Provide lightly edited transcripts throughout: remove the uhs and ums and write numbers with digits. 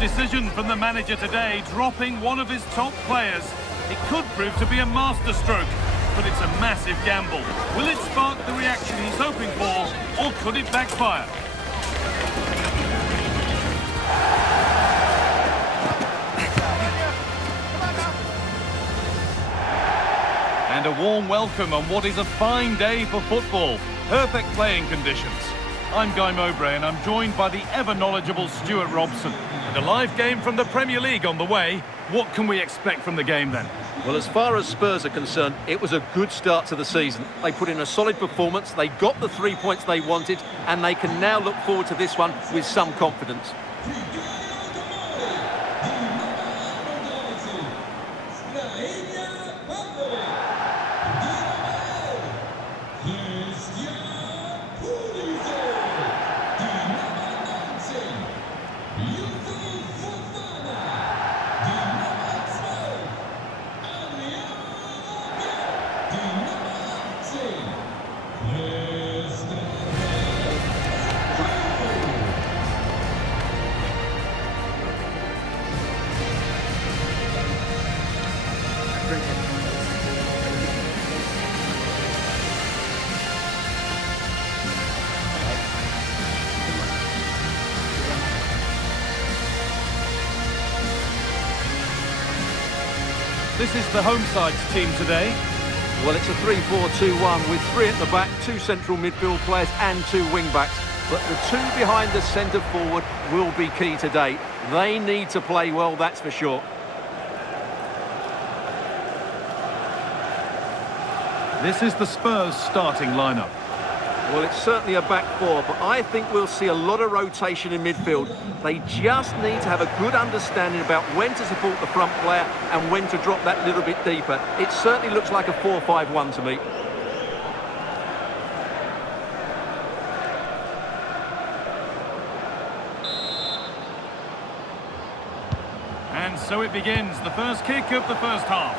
decision from the manager today, dropping one of his top players. It could prove to be a masterstroke, but it's a massive gamble. Will it spark the reaction he's hoping for, or could it backfire? And a warm welcome on what is a fine day for football. Perfect playing conditions. I'm Guy Mowbray and I'm joined by the ever-knowledgeable Stuart Robson. And a live game from the Premier League on the way. What can we expect from the game then? Well, as far as Spurs are concerned, it was a good start to the season. They put in a solid performance, they got the 3 points they wanted, and they can now look forward to this one with some confidence. This is the home side's team today. Well, it's a 3-4-2-1 with 3 at the back, 2 central midfield players and 2 wing-backs. But the 2 behind the centre forward will be key today. They need to play well, that's for sure. This is the Spurs starting lineup. Well, it's certainly a back 4, but I think we'll see a lot of rotation in midfield. They just need to have a good understanding about when to support the front player and when to drop that little bit deeper. It certainly looks like a 4-5-1 to me. And so it begins, the first kick of the first half.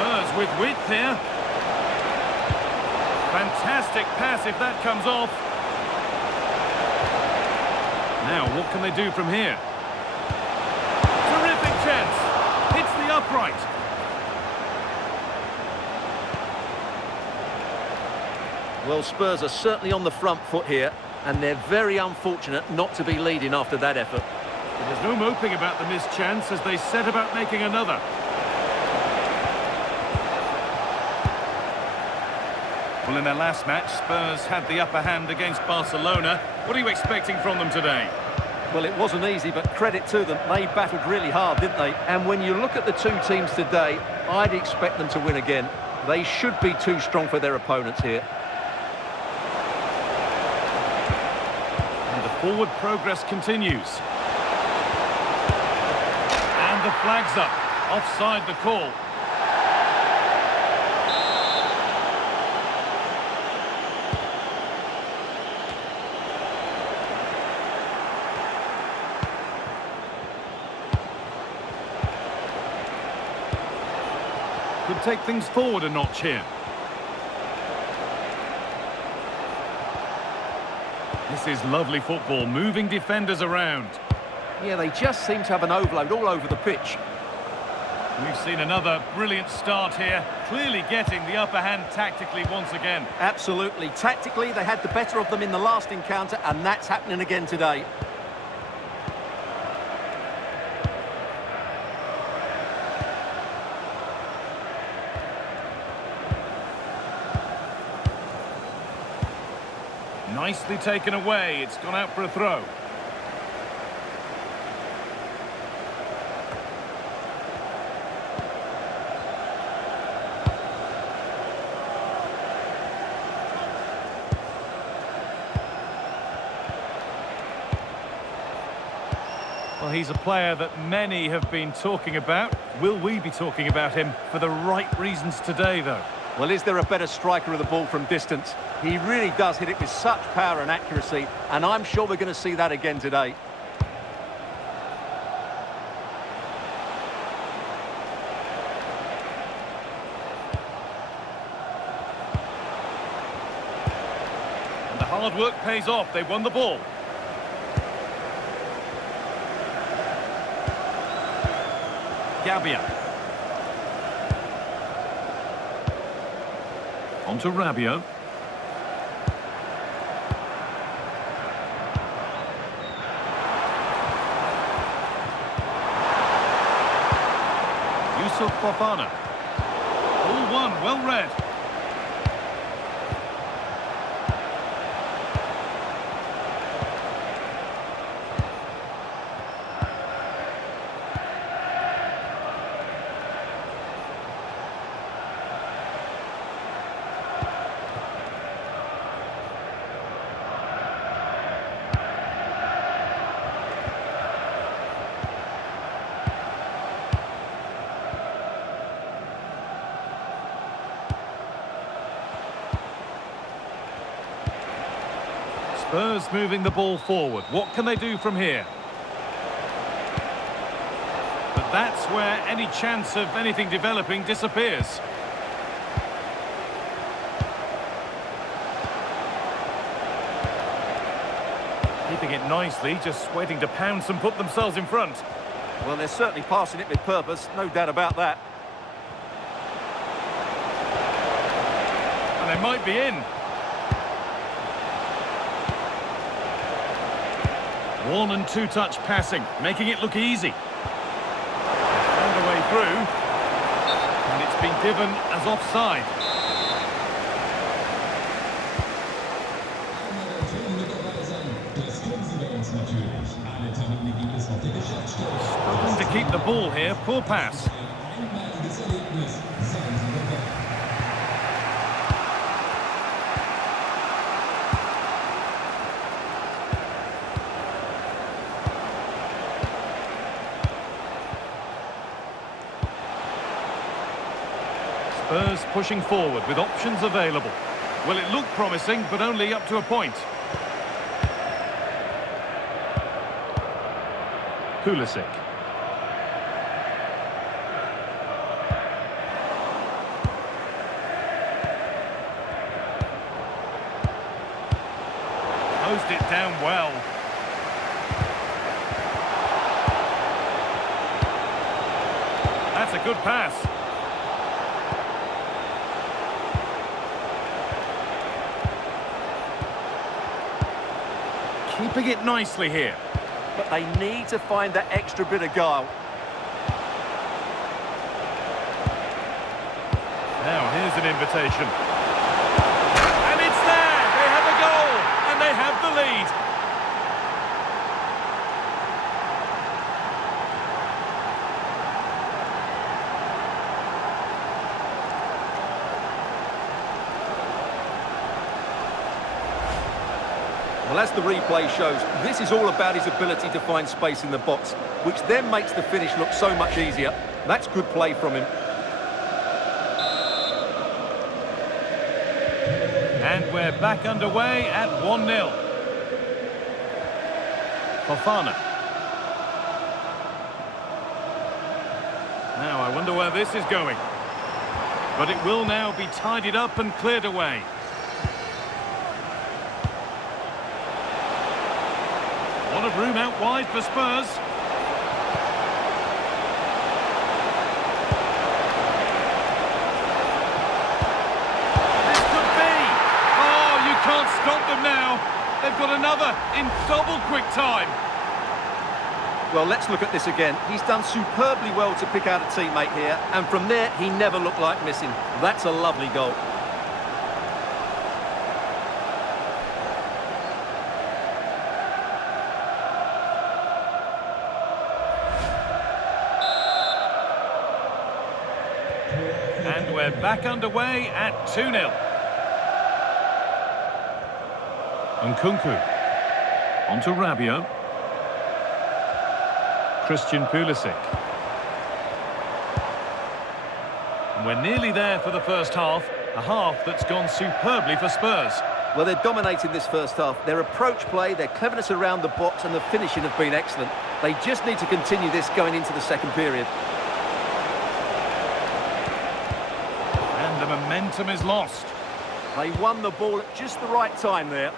Spurs with width here. Fantastic pass if that comes off. Now, what can they do from here? Terrific chance. Hits the upright. Well, Spurs are certainly on the front foot here, and they're very unfortunate not to be leading after that effort. There's no moping about the missed chance as they set about making another. Well, in their last match, Spurs had the upper hand against Barcelona. What are you expecting from them today? Well, it wasn't easy, but credit to them. They battled really hard, didn't they? And when you look at the 2 teams today, I'd expect them to win again. They should be too strong for their opponents here. And the forward progress continues. And the flag's up. Offside the call. Could take things forward a notch here. This is lovely football, moving defenders around. Yeah, they just seem to have an overload all over the pitch. We've seen another brilliant start here, clearly getting the upper hand tactically once again. Absolutely. Tactically, they had the better of them in the last encounter, and that's happening again today. Nicely taken away, it's gone out for a throw. Well, he's a player that many have been talking about. Will we be talking about him for the right reasons today, though? Well, is there a better striker of the ball from distance? He really does hit it with such power and accuracy, and I'm sure we're going to see that again today. And the hard work pays off. They won the ball. Gabbia. On to Rabiot. Yusuf Fofana. All one, well read. Spurs moving the ball forward. What can they do from here? But that's where any chance of anything developing disappears. Keeping it nicely, just waiting to pounce and put themselves in front. Well, they're certainly passing it with purpose, no doubt about that. And they might be in. One and two-touch passing, making it look easy. Found a way through, and it's been given as offside. Struggling to keep the ball here, poor pass. Spurs pushing forward with options available. Well, it looked promising, but only up to a point. Pulisic. Closed it down well. That's a good pass. Keeping it nicely here. But they need to find that extra bit of guile. Now, here's an invitation. And it's there! They have a goal! And they have the lead! Well, as the replay shows, this is all about his ability to find space in the box, which then makes the finish look so much easier. That's good play from him. And we're back underway at 1-0. Fofana. Now, I wonder where this is going. But it will now be tidied up and cleared away. A lot of room out wide for Spurs. This could be. Oh, you can't stop them now. They've got another in double quick time. Well, let's look at this again. He's done superbly well to pick out a teammate here, and from there, he never looked like missing. That's a lovely goal. And we're back underway at 2-0. Nkunku. On to Rabiot. Christian Pulisic. And we're nearly there for the first half. A half that's gone superbly for Spurs. Well, they're dominating this first half. Their approach play, their cleverness around the box and the finishing have been excellent. They just need to continue this going into the second period. And the momentum is lost. They won the ball at just the right time there.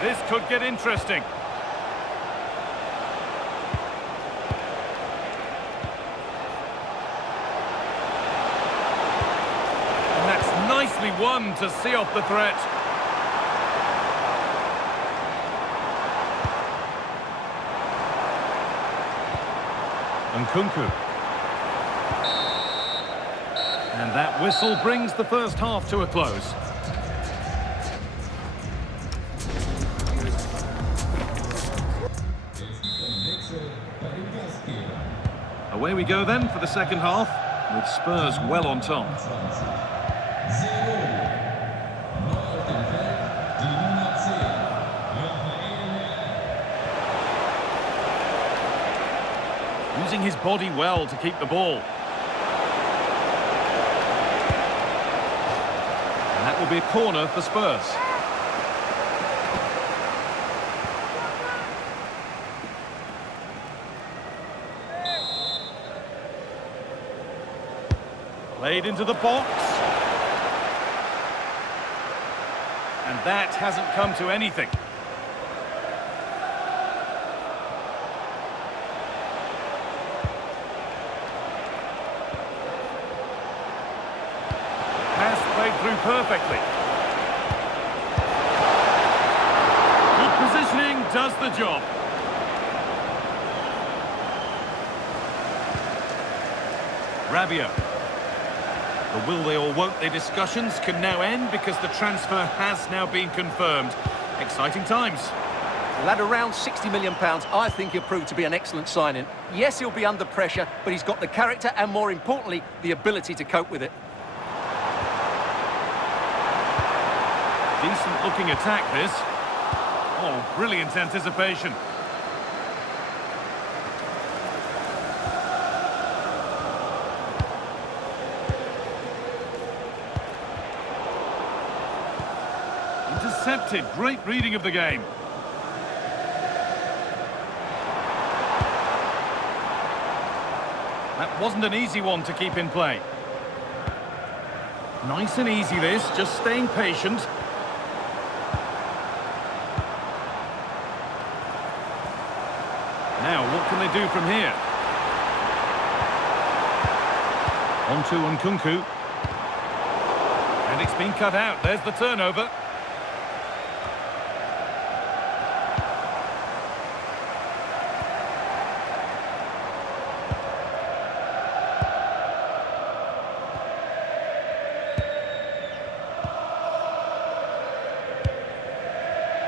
This could get interesting. And that's nicely won to see off the threat. Nkunku. And that whistle brings the first half to a close. Away we go then for the second half, with Spurs well on top. Using his body well to keep the ball. And that will be a corner for Spurs. Played into the box. And that hasn't come to anything. Pass played through perfectly. Good positioning does the job. Rabiot. The will they or won't they discussions can now end because the transfer has now been confirmed. Exciting times. Well, at around £60 million, I think he'll prove to be an excellent signing. Yes, he'll be under pressure, but he's got the character and, more importantly, the ability to cope with it. Decent looking attack, this. Oh, brilliant anticipation. Intercepted. Great reading of the game. That wasn't an easy one to keep in play. Nice and easy this, just staying patient. Now, what can they do from here? On to Nkunku. And it's been cut out. There's the turnover.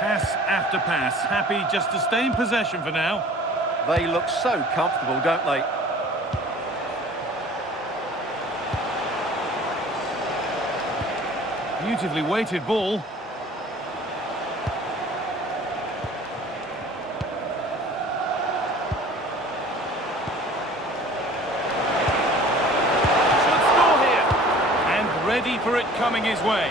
Pass after pass. Happy just to stay in possession for now. They look so comfortable, don't they? Beautifully weighted ball. Should score here. And ready for it coming his way.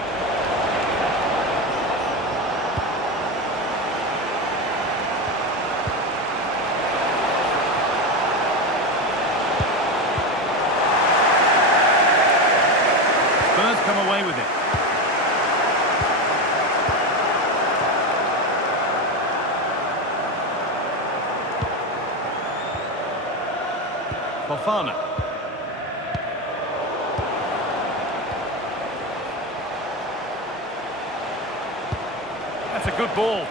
Spurs come away with it. Fofana. That's a good ball.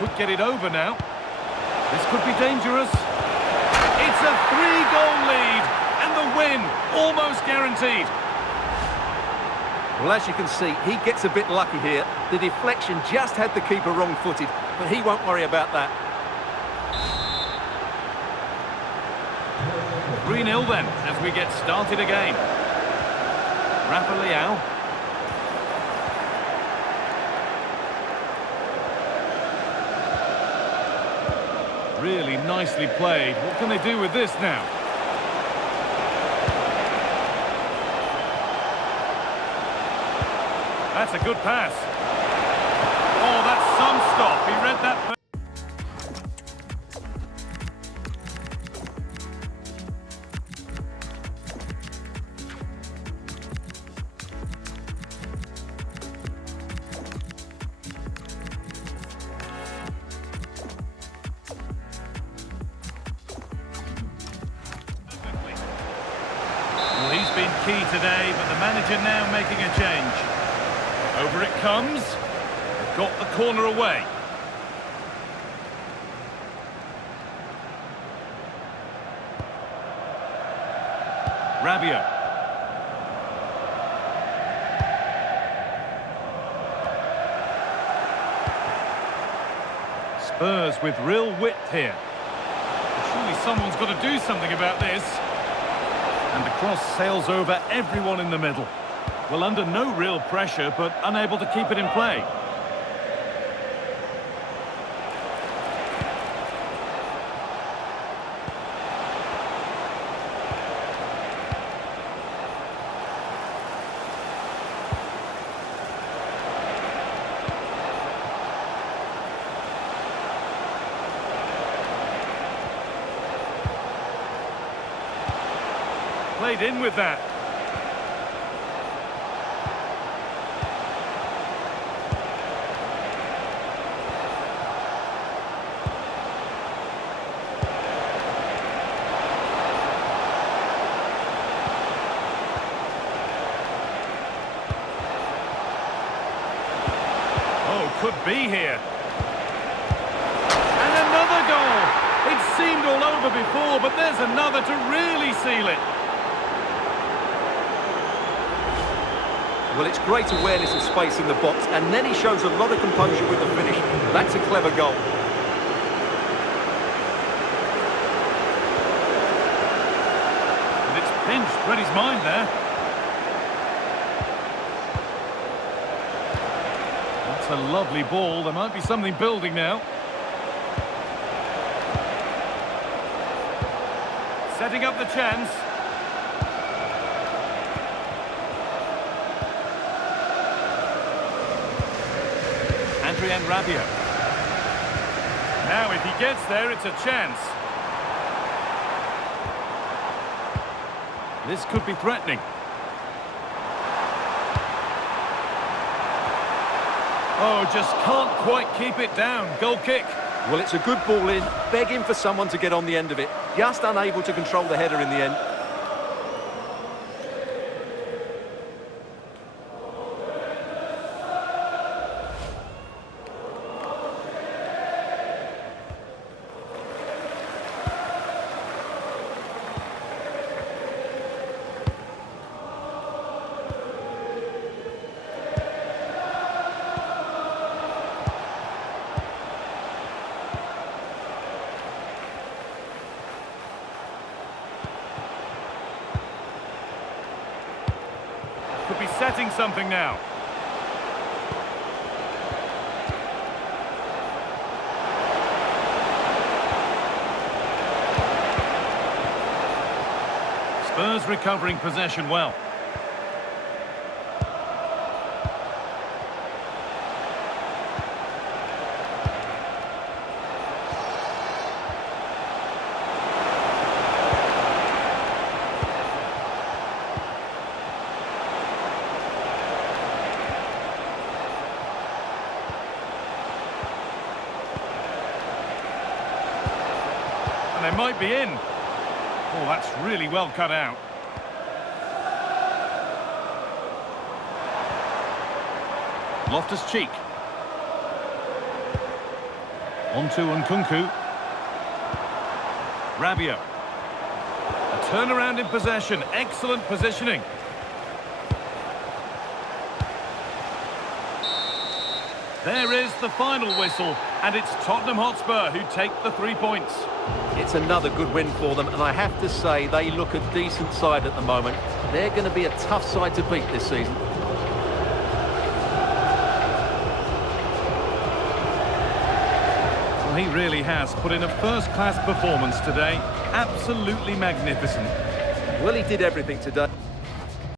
Could get it over now. This could be dangerous. It's a 3-goal lead, and the win almost guaranteed. Well, as you can see, he gets a bit lucky here. The deflection just had the keeper wrong-footed, but he won't worry about that. 3-0 then, as we get started again. Rafa Leao. Really nicely played. What can they do with this now? That's a good pass. Oh, that's some stop. He read that. Well, he's been key today, but the manager now making a change. Over it comes. Got the corner away. Rabiot. Spurs with real width here. Surely someone's got to do something about this. And the cross sails over everyone in the middle. Well, under no real pressure, but unable to keep it in play. Played in with that. Could be here. And another goal. It seemed all over before, but there's another to really seal it. Well, it's great awareness of space in the box, and then he shows a lot of composure with the finish. That's a clever goal. And it's pinched, read his mind there. A lovely ball. There might be something building now. Setting up the chance. Adrien Rabiot. Now if he gets there, it's a chance. This could be threatening. Oh, just can't quite keep it down. Goal kick. Well, it's a good ball in, begging for someone to get on the end of it. Just unable to control the header in the end. Could be setting something now. Spurs recovering possession well. And they might be in. Oh, that's really well cut out. Loftus-Cheek. Onto Nkunku. Rabiot. A turnaround in possession. Excellent positioning. There is the final whistle, and it's Tottenham Hotspur who take the 3 points. It's another good win for them, and I have to say they look a decent side at the moment. They're going to be a tough side to beat this season. Well, he really has put in a first-class performance today. Absolutely magnificent. Well, he did everything today.